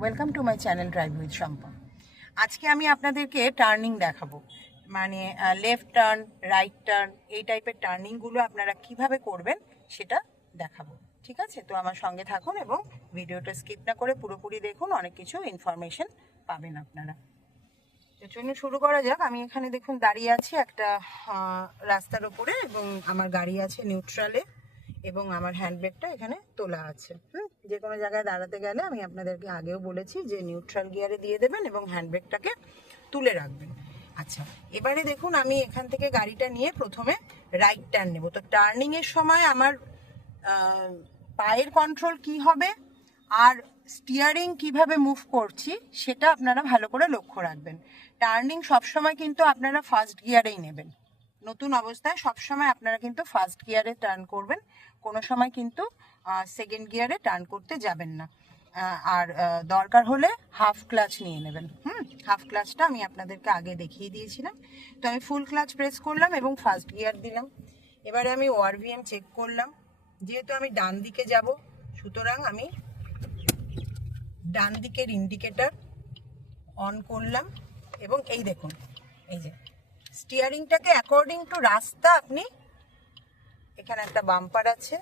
Welcome to my channel drive with Shampa. আজকে আমি আপনাদেরকে টার্নিং দেখাবো, মানে লেফট টার্ন, রাইট টার্ন, এই টাইপের টার্নিংগুলো আপনারা কিভাবে করবেন সেটা দেখাবো। ঠিক আছে, তো আমার সঙ্গে থাকুন এবং ভিডিওটা স্কিপ না করে পুরোপুরি দেখুন, অনেক কিছু ইনফরমেশন পাবেন আপনারা। তো চলুন শুরু করা যাক। আমি এখানে দেখুন দাঁড়িয়ে আছি একটা রাস্তার ওপরে, এবং আমার গাড়ি আছে নিউট্রালে, এবং আমার হ্যান্ডব্রেকটা এখানে তোলা আছে। যে কোনো জায়গায় দাঁড়াতে গেলে আমি আপনাদেরকে আগেও বলেছি যে নিউট্রাল গিয়ারে দিয়ে দেবেন এবং হ্যান্ডব্রেকটাকে তুলে রাখবেন। আচ্ছা, এবারে দেখুন আমি এখান থেকে গাড়িটা নিয়ে প্রথমে রাইট টার্ন নেব। তো টার্নিংয়ের সময় আমার পায়ের কন্ট্রোল কি হবে আর স্টিয়ারিং কিভাবে মুভ করছি সেটা আপনারা ভালো করে লক্ষ্য রাখবেন। টার্নিং সবসময় কিন্তু আপনারা ফার্স্ট গিয়ারেই নেবেন। নতুন অবস্থায় সবসময় আপনারা কিন্তু ফার্স্ট গিয়ারে টার্ন করবেন, কোনো সময় কিন্তু সেকেন্ড গিয়ারে টার্ন করতে যাবেন না। আর দরকার হলে হাফ ক্লাচ নিয়ে নেবেন। হাফ ক্লাচটা আমি আপনাদেরকে আগে দেখিয়ে দিয়েছিলাম। তো আমি ফুল ক্লাচ প্রেস করলাম এবং ফার্স্ট গিয়ার দিলাম। এবারে আমি ওআরভিএম চেক করলাম। যেহেতু আমি ডান দিকে যাব, সুতরাং আমি ডান দিকের ইন্ডিকেটর অন করলাম, এবং এই দেখুন, এই যে স্টিয়ারিংটাকে অ্যাকর্ডিং টু রাস্তা আপনি, এখানে একটা বাম্পার আছে,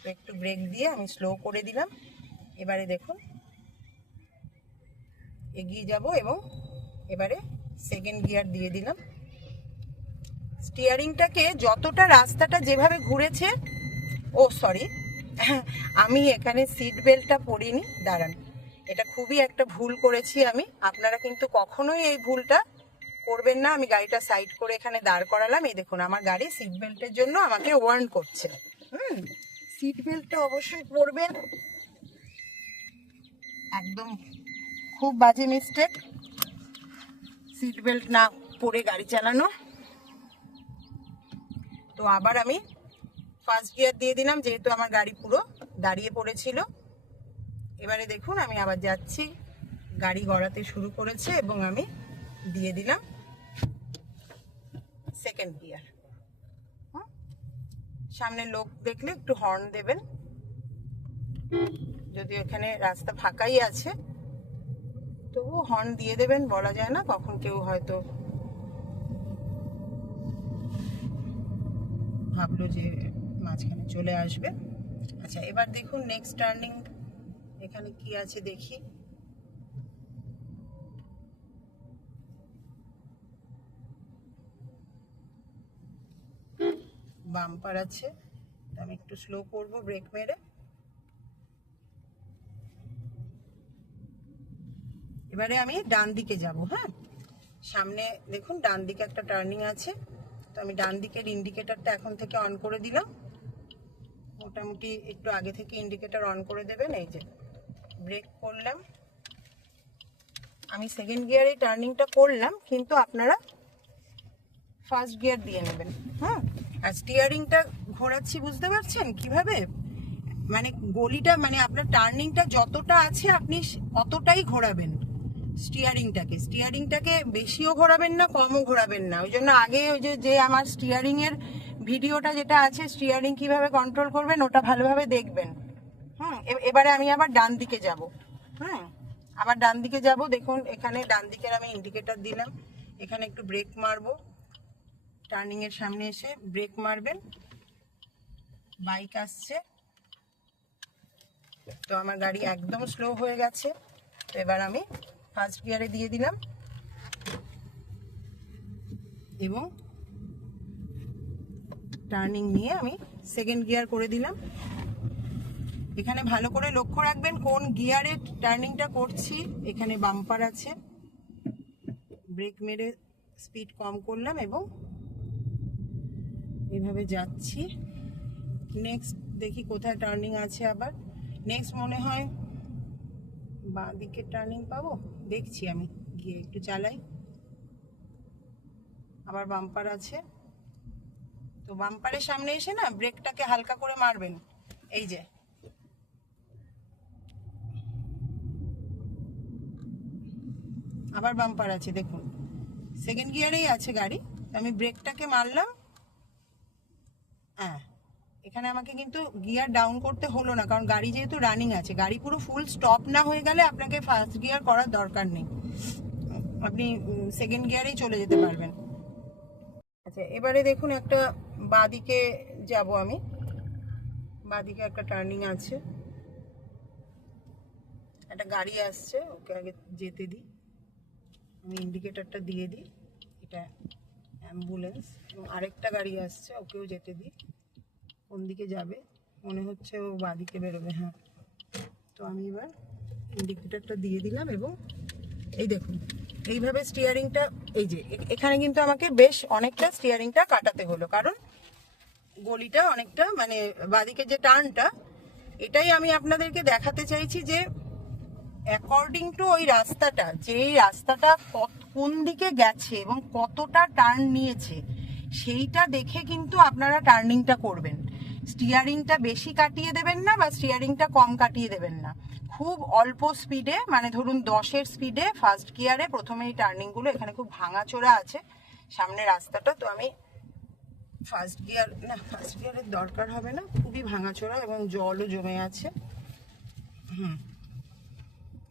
তো একটু ব্রেক দিয়ে আমি স্লো করে দিলাম। এবারে দেখুন এগিয়ে যাব, এবং এবারে সেকেন্ড গিয়ার দিয়ে দিলাম। স্টিয়ারিংটাকে যতটা রাস্তাটা যেভাবে ঘুরেছে, সরি, আমি এখানে সিট বেল্টটা পরিনি, দাঁড়ান, এটা খুবই একটা ভুল করেছি আমি। আপনারা কিন্তু কখনোই এই ভুলটা করবেন না। আমি গাড়িটা সাইড করে এখানে দাঁড় করালাম, এই দেখুন আমার গাড়ি সিট বেল্টের জন্য আমাকে ওয়ার্ন করছে। সিট বেল্টটা অবশ্যই পরবেন, একদম খুব বাজে মিস্টেক সিট বেল্ট না পরে গাড়ি চালানো। তো আবার আমি ফার্স্ট গিয়ার দিয়ে দিলাম, যেহেতু আমার গাড়ি পুরো দাঁড়িয়ে পড়েছিল। এবারে দেখুন আমি আবার যাচ্ছি, গাড়ি গড়াতে শুরু করেছে, এবং আমি দিয়ে দিলাম সেকেন্ড গিয়ার। সামনে লোক দেখলে একটু হর্ন দেবেন, যদি এখানে রাস্তা ফাঁকাই আছে তবু হর্ন দিয়ে দেবেন, বলা যায় না কখন কেউ হয়তো ভাবলো যে মাঝখানে চলে আসবে। আচ্ছা, এবার দেখুন নেক্সট টার্নিং এখানে কি আছে দেখি। বাম্পার আছে, আমি একটু স্লো করব ব্রেক মেরে। এবারে আমি ডান দিকে যাব। সামনে দেখুন ডান দিকে একটা টার্নিং আছে, তো আমি ডান দিকের ইন্ডিকেটরটা এখন থেকে অন করে দিলাম। মোটামুটি একটু আগে থেকে ইন্ডিকেটর অন করে দেবেন। এই যে ব্রেক করলাম, আমি সেকেন্ড গিয়ারে টার্নিংটা করলাম, কিন্তু আপনারা ফার্স্ট গিয়ার দিয়ে নেবেন। আর স্টিয়ারিংটা ঘোরাচ্ছি, বুঝতে পারছেন কিভাবে, মানে গলিটা, মানে আপনার টার্নিংটা যতটা আছে আপনি অতটাই ঘোরাবেন স্টিয়ারিংটাকে বেশিও ঘোরাবেন না, কমও ঘোরাবেন না। ওই জন্য আগে ওই যে আমার স্টিয়ারিং এর ভিডিওটা যেটা আছে, স্টিয়ারিং কিভাবে কন্ট্রোল করবেন ওটা ভালোভাবে দেখবেন। এবারে আমি আবার ডান দিকে যাব। আবার ডান দিকে যাব, দেখুন এখানে ডান দিকের আমি ইন্ডিকেটর দিলাম, এখানে একটু ব্রেক মারবো, টার্নিং এর সামনে এসে ব্রেক মারবেন। বাইক আসছে, তো আমার গাড়ি একদম স্লো হয়ে গেছে। তো এবার আমি ফার্স্ট গিয়ারে দিয়ে দিলাম, এবং টার্নিং নিয়ে আমি সেকেন্ড গিয়ার করে দিলাম। এখানে ভালো করে লক্ষ্য রাখবেন কোন গিয়ারে টার্নিংটা করছি। এখানে বাম্পার আছে, ব্রেক মেরে স্পিড কম করলাম এবং এভাবে যাচ্ছি। নেক্সট দেখি কোথায় টার্নিং আছে। আবার নেক্সট মনে হয় বাঁ দিকে টার্নিং পাবো, দেখছি আমি গিয়ে একটু চালাই। আবার বাম্পার আছে, তো বাম্পারের সামনে এসে না ব্রেকটাকে হালকা করে মারবেন। এই যে আবার বাম্পার আছে, দেখুন সেকেন্ড গিয়ারেই আছে গাড়ি, আমি ব্রেকটাকে মারলাম। এখানে আমাকে কিন্তু গিয়ার ডাউন করতে হলো না, কারণ গাড়ি যেহেতু রানিং আছে। গাড়ি পুরো ফুল স্টপ না হয়ে গেলে আপনাকে ফার্স্ট গিয়ার করার দরকার নেই, আপনি সেকেন্ড গিয়ারেই চলে যেতে পারবেন। আচ্ছা, এবারে দেখুন একটা বাঁদিকে যাব আমি। বাঁদিকে একটা টার্নিং আছে, একটা গাড়ি আসছে, ওকে আগে যেতে দিই। আমি ইন্ডিকেটরটা দিয়ে দিই, এটা অ্যাম্বুলেন্স। এবং আরেকটা গাড়ি আসছে, ওকেও যেতে দিই। কোন দিকে যাবে মনে হচ্ছে ও বাঁদিকে বেরোবে। হ্যাঁ, তো আমি এবার ইন্ডিকেটরটা দিয়ে দিলাম এবং এই দেখুন এইভাবে স্টিয়ারিংটা, এই যে এখানে কিন্তু আমাকে বেশ অনেকটা স্টিয়ারিংটা কাটাতে হলো, কারণ গলিটা অনেকটা মানে বাঁদিকে যে টার্নটা, এটাই আমি আপনাদেরকে দেখাতে চাইছি যে অ্যাকর্ডিং টু ওই রাস্তাটা, যে এই রাস্তাটা কোন দিকে গেছে এবং কতটা টার্ন নিয়েছে, সেইটা দেখে কিন্তু আপনারা টার্নিংটা করবেন। স্টিয়ারিংটা বেশি কাটিয়ে দেবেন না বা স্টিয়ারিংটা কম কাটিয়ে দেবেন না। খুব অল্প স্পিডে, মানে ধরুন 10-এর স্পিডে ফার্স্ট গিয়ারে প্রথমে এই টার্নিংগুলো, এখানে খুব ভাঙাচোরা আছে সামনে রাস্তাটা, তো আমি ফার্স্ট গিয়ারের দরকার হবে না, খুবই ভাঙাচোরা এবং জলও জমে আছে।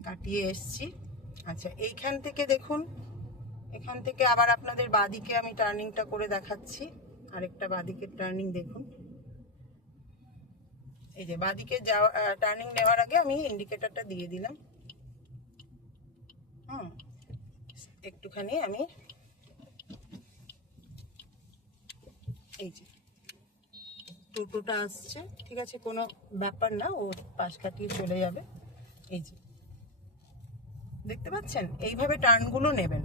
কাটিয়ে এসছি। আচ্ছা, এইখান থেকে দেখুন, এখান থেকে আবার আপনাদের বাঁদিকে আমি টার্নিংটা করে দেখাচ্ছি। আরেকটা বাঁদিকের টার্নিং দেখুন, এই যে বাঁদিকে যাওয়া টার্নিং নেওয়ার আগে আমি ইন্ডিকেটরটা দিয়ে দিলাম। একটুখানি আমি এই যে টোটোটা আসছে, ঠিক আছে, কোনো ব্যাপার না, ও পাশ কাটিয়ে চলে যাবে। এই যে দেখতে পাচ্ছেন, এইভাবে টার্নগুলো নেবেন।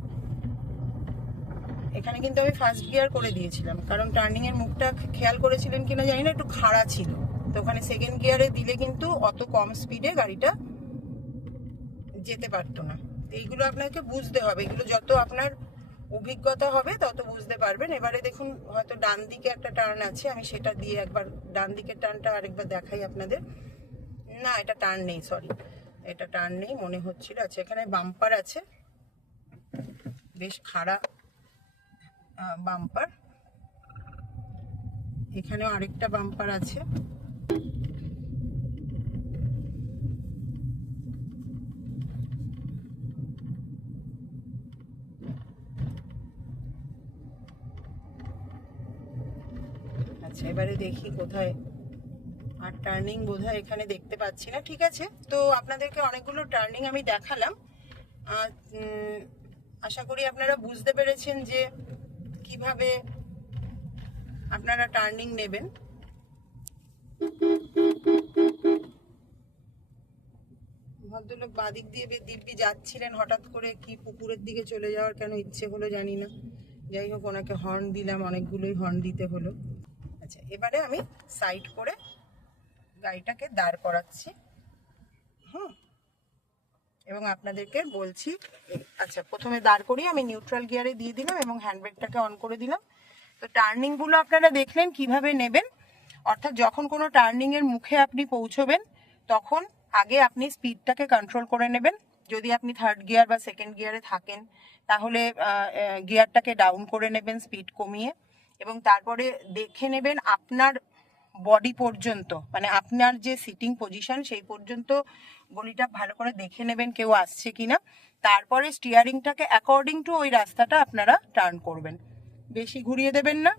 এখানে কিন্তু আমি ফার্স্ট গিয়ার করে দিয়েছিলাম, কারণ টার্নিং এর মুখটা খেয়াল করেছিলেন কিনা জানি না, একটু খাড়া ছিল, তো ওখানে সেকেন্ড গিয়ারে দিলে কিন্তু অত কম স্পিডে গাড়িটা যেতে পারতো না। এইগুলো আপনাকে বুঝতে হবে, এগুলো যত আপনার অভিজ্ঞতা হবে তত বুঝতে পারবেন। এবারে দেখুন হয়তো ডান দিকে একটা টার্ন আছে, আমি সেটা দিয়ে একবার ডান দিকের টার্নটা আরেকবার দেখাই আপনাদের। না, এটা টার্ন নেই, সরি, এটা টার্ন নেই মনে হচ্ছিল। আচ্ছা, এখানে বাম্পার আছে, বেশ খাড়া বাম্পার। এখানেও আরেকটা বাম্পার আছে। আচ্ছা, এবারে দেখি কোথায় আর টার্নিং বোধহয় এখানে দেখতে পাচ্ছি না। ঠিক আছে, তো আপনাদেরকে অনেকগুলো টার্নিং আমি দেখালাম। আশা করি আপনারা বুঝতে পেরেছেন যে কিভাবে আপনারা টার্নিং নেবেন। ভদ্রলোক বাদিক দিয়ে দিব্যি যাচ্ছিলেন, হঠাৎ করে কি পুকুরের দিকে চলে যাওয়ার কেন ইচ্ছে হলো জানি না। যাই হোক, ওনাকে হর্ন দিলাম, অনেকগুলোই হর্ন দিতে হলো। আচ্ছা, এবারে আমি সাইড করে গাড়িটাকে দাঁড় করাচ্ছি। এবং আপনাদেরকে বলছি, আচ্ছা, প্রথমে দাঁড় করিয়ে আমি নিউট্রাল গিয়ারে দিয়ে দিলাম এবং হ্যান্ডব্রেকটাকে অন করে দিলাম। তো টার্নিংগুলো আপনারা দেখলেন কিভাবে নেবেন। অর্থাৎ যখন কোনো টার্নিংয়ের মুখে আপনি পৌঁছবেন, তখন আগে আপনি স্পিডটাকে কন্ট্রোল করে নেবেন। যদি আপনি থার্ড গিয়ার বা সেকেন্ড গিয়ারে থাকেন, তাহলে গিয়ারটাকে ডাউন করে নেবেন স্পিড কমিয়ে, এবং তারপরে দেখে নেবেন আপনার বডি পর্যন্ত, মানে আপনার যে সিটিং পজিশন সেই পর্যন্ত গলিটা ভালো করে দেখে নেবেন কেউ আসছে কিনা। তারপরে স্টিয়ারিংটাকে অ্যাকর্ডিং টু ওই রাস্তাটা আপনারা টার্ন করবেন। বেশি ঘুরিয়ে দেবেন না,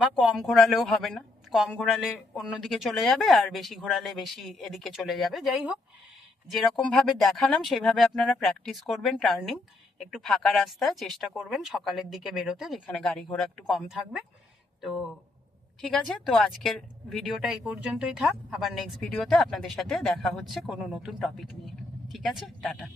বা কম ঘোরালেও হবে না। কম ঘোরালে অন্যদিকে চলে যাবে, আর বেশি ঘোরালে বেশি এদিকে চলে যাবে। যাই হোক, যেরকম ভাবে দেখালাম সেইভাবে আপনারা প্র্যাকটিস করবেন টার্নিং। একটু ফাঁকা রাস্তায় চেষ্টা করবেন সকালের দিকে বেরোতে, যেখানে গাড়ি ঘোড়া একটু কম থাকবে। তো ঠিক আছে, তো আজকের ভিডিওটা এই পর্যন্তই থাক। আবার নেক্সট ভিডিওতে আপনাদের সাথে দেখা হচ্ছে কোনো নতুন টপিক নিয়ে। ঠিক আছে, টাটা।